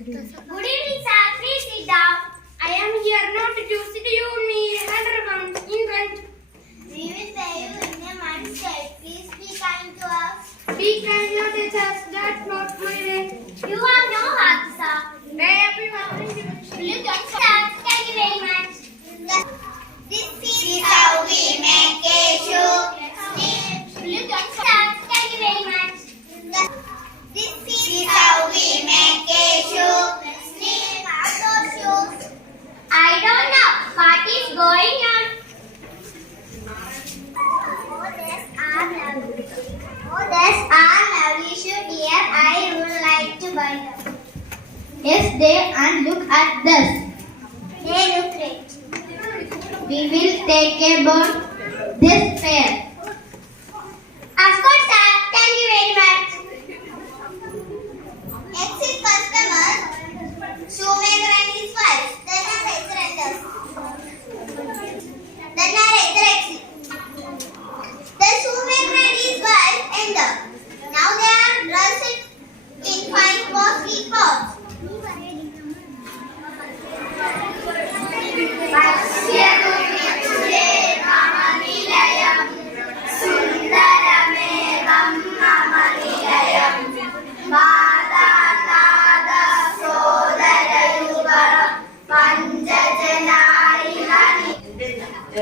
Good evening, sir. Please sit down. I am here not to use the unit. is going on? Oh, this are lovely. Oh, this are lovely. Should dear, I would like to buy them. Yes, they and look at this. They look great. We will take a boat this pair.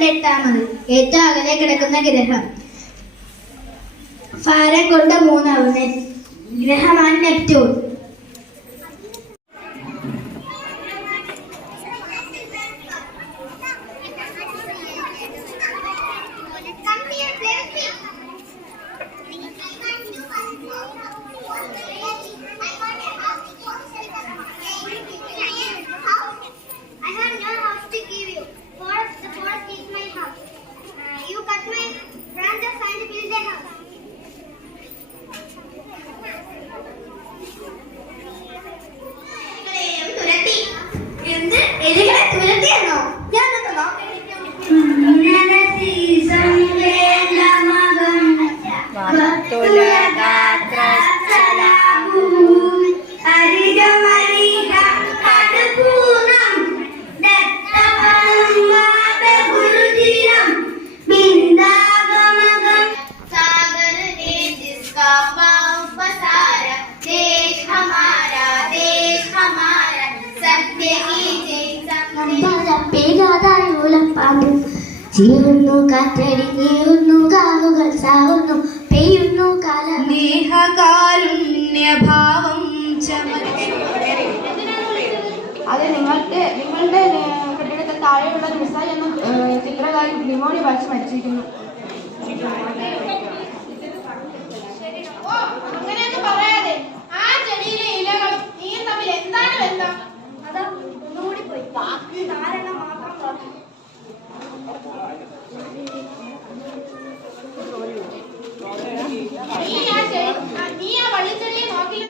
പന്ത്രണ്ടെട്ടാമത് ഏറ്റവും അകലെ കിടക്കുന്ന ഗ്രഹം. ഭാരം കൊണ്ട് മൂന്നാമത് ഗ്രഹമാണ് Neptune. ചീറുന്നു കാറ്റടിക്കുന്നു കാവുകൾ സാവുന്നു പെയ്യുന്നു കാല. സ്നേഹകാരുണ്യഭാവം അത് നിങ്ങൾക്ക് നിങ്ങളുടെ കെട്ടിടത്തിൽ താഴെയുള്ള മിസ്സായി എന്ന ചിത്രകാരി ലിമോണി വായിച്ച് മരിച്ചിരിക്കുന്നു. എന്താണ് ബന്ധം? അതാ ഒന്നുകൂടി പോയി. ബാക്കി നാലെണ്ണം മാത്രം